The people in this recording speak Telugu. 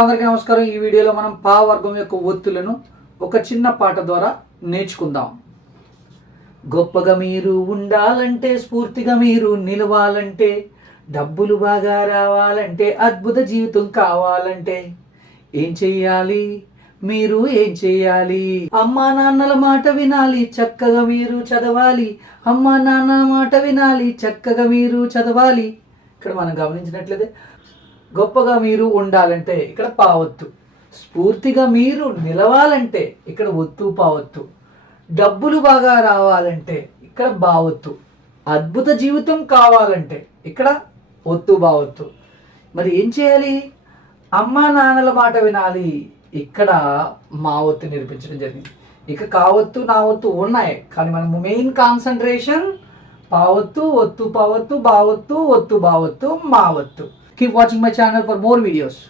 అందరికీ నమస్కారం. ఈ వీడియోలో మనం పా వర్గం యొక్క ఒత్తులను ఒక చిన్న పాట ద్వారా నేర్చుకుందాం. గొప్పగా మీరు ఉండాలంటే స్ఫూర్తిగా మీరు నిలవాలంటే డబ్బులు బాగా రావాలంటే అద్భుత జీవితం కావాలంటే ఏం చెయ్యాలి? మీరు ఏం చెయ్యాలి? అమ్మా నాన్నల మాట వినాలి చక్కగా మీరు చదవాలి. అమ్మా నాన్న మాట వినాలి చక్కగా మీరు చదవాలి. ఇక్కడ మనం గమనించినట్లయితే గొప్పగా మీరు ఉండాలంటే ఇక్కడ పావద్దు స్ఫూర్తిగా మీరు నిలవాలంటే ఇక్కడ ఒత్తు పావద్దు డబ్బులు బాగా రావాలంటే ఇక్కడ బావద్దు అద్భుత జీవితం కావాలంటే ఇక్కడ ఒత్తు బావద్దు మరి ఏం చేయాలి? అమ్మా నాన్నల మాట వినాలి. ఇక్కడ మా ఒత్తు నేర్పించడం జరిగింది. ఇక కావత్తు నా ఒత్తు ఉన్నాయి. కానీ మనం మెయిన్ కాన్సన్ట్రేషన్ పావత్తు ఒత్తు పావత్తు బావత్తు ఒత్తు బావత్తు మావత్తు Keep watching my channel for more videos.